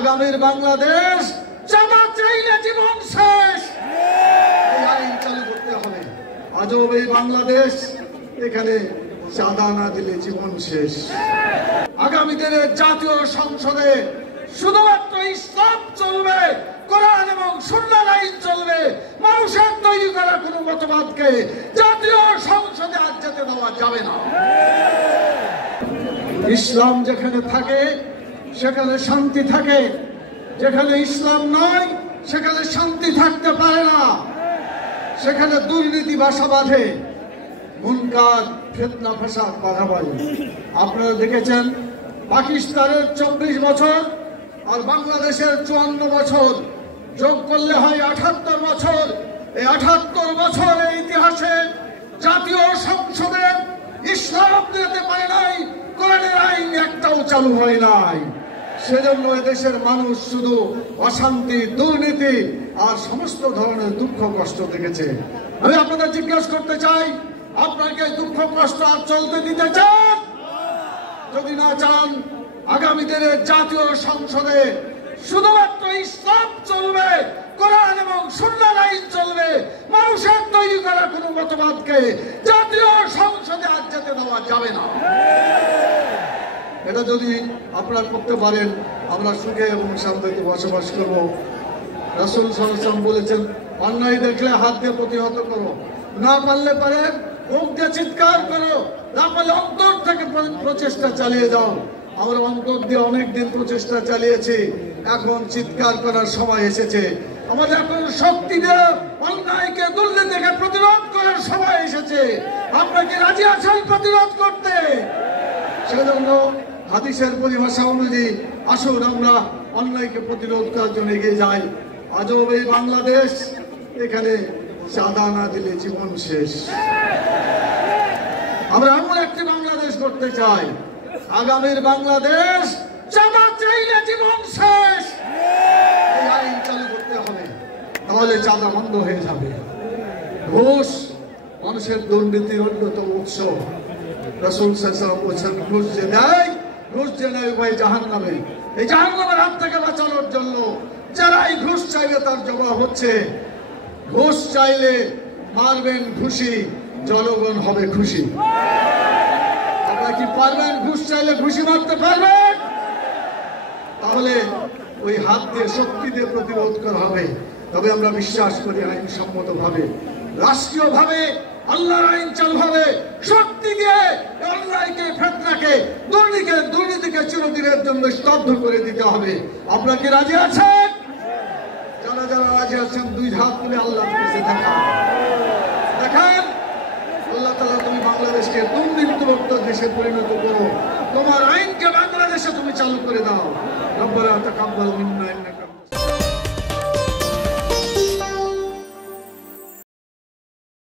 আগামীর বাংলাদেশ চাঁদা চাইলে জীবন শেষ, এই আইন চালু করতে হবে। আজব এই বাংলাদেশ, এখানে চাঁদা না দিলে জীবন শেষ। আগামী দিনে জাতীয় সংসদে শুধুমাত্র ইসলাম চলবে, কোরআন এবং সুন্নাহর আইন চলবে। মানুষের তৈরি করা কোনো মতবাদকে জাতীয় সংসদে আজ যেতে দেওয়া যাবে না। ইসলাম যেখানে থাকে সেখানে শান্তি থাকে, যেখানে ইসলাম নয় সেখানে শান্তি থাকতে পারে না। সেখানে দুর্নীতি বাসা বাঁধে, মুনকার ফিতনা ফাসাদ বাধা বাঁধে। আপনারা দেখেছেন পাকিস্তানের 24 বছর আর বাংলাদেশের 54 বছর যোগ করলে হয় 78 বছর। এই 78 বছরের ইতিহাসে জাতীয় সংসদে ইসলাম দিতে পারে নাই, কোরআনের আইন একটাও চালু হয় নাই। সেজন্য এদেশের মানুষ শুধু অশান্তি, দুর্নীতি আর সমস্ত ধরনের দুঃখ কষ্ট দেখেছে। আমি আপনাদের জিজ্ঞাসা করতে চাই, আপনাকে দুঃখ কষ্ট আর চলতে দিতে চান? যদি না চান, আগামী দিনে জাতীয় সংসদে শুধুমাত্র ইসলাম চলবে, কোরআন এবং সুন্নাহর আইন চলবে। মানুষের তৈরি করা কোনো মতবাদকে জাতীয় সংসদে আজ যেতে দেওয়া যাবে না। এটা যদি আপনারা করতে পারেন, আমরা সুখে এবং শান্তিতে বসবাস করব। রাসূল সাল্লাল্লাহু আলাইহি ওয়াসাল্লাম বলেছেন, অন্যায় দেখলে হাত দিয়ে প্রতিহত করো, না পারলে পারে মুখ দিয়ে চিৎকার করো, না পারলে অন্তর থেকে প্রচেষ্টা চালিয়ে যাও। আমরা অন্তর দিয়ে অনেকদিন প্রচেষ্টা চালিয়েছি, এখন চিৎকার করার সময় এসেছে। আমাদের এখন শক্তি দিয়ে অন্যায়কে, দুর্নীতিকে প্রতিরোধ করার সময় এসেছে। আপনারা কি রাজি আছেন প্রতিরোধ করতে? সেজন্য হাদিসের পরিভাষা অনুযায়ী আসুন আমরা অন্যায়কে প্রতিরোধ করার জন্য এগিয়ে যাই। আজব এই বাংলাদেশ, এখানে চাঁদা না দিলে জীবন শেষ। আমরা এমন একটি বাংলাদেশ করতে চাই, আগামীর বাংলাদেশ চাঁদা চাইলে জীবন শেষ, এই আইন চালু করতে হবে, তাহলে চাঁদা বন্ধ হয়ে যাবে। ঘুষ মানুষের দুর্নীতির অন্যতম উৎস। রাসূল সাল্লাল্লাহু আলাইহি ওয়াসাল্লাম বলেছেন, ঘুষ যে নেয় ভাই জাহান্নামে। এই জাহান্নামের হাত থেকে বাঁচানোর জন্য যারা এই ঘুষ চাইবে তার জবাব হচ্ছে, ঘুষ চাইলে মারবেন ঘুষি, জনগণ হবে খুশি। আপনারা কি পারবেন? ঘুষ চাইলে ঘুষি মারতে পারবেন? তাহলে ওই হাত দিয়ে, শক্তি দিয়ে প্রতিরোধ করা হবে। তবে আমরা বিশ্বাস করি আইনসম্মত ভাবে, রাষ্ট্রীয় ভাবে আল্লাহর আইন চালু হবে। শক্তি দিয়ে অন্যায়কে, ফিতনাকে, দুর্নীতিকে চিরদিনের জন্য স্তব্ধ করে দিতে হবে। আপনারা কি রাজি আছেন? যারা যারা রাজি আছেন দুই হাত তুলে আল্লাহর কাছে দেখান। আল্লাহ তাআলা, তুমি বাংলাদেশকে দুর্নীতিমুক্ত দেশে পরিণত করো, তোমার আইনকে বাংলাদেশে তুমি চালু করে দাও। রব্বানা তাকাব্বাল মিন্না ইন্নাকা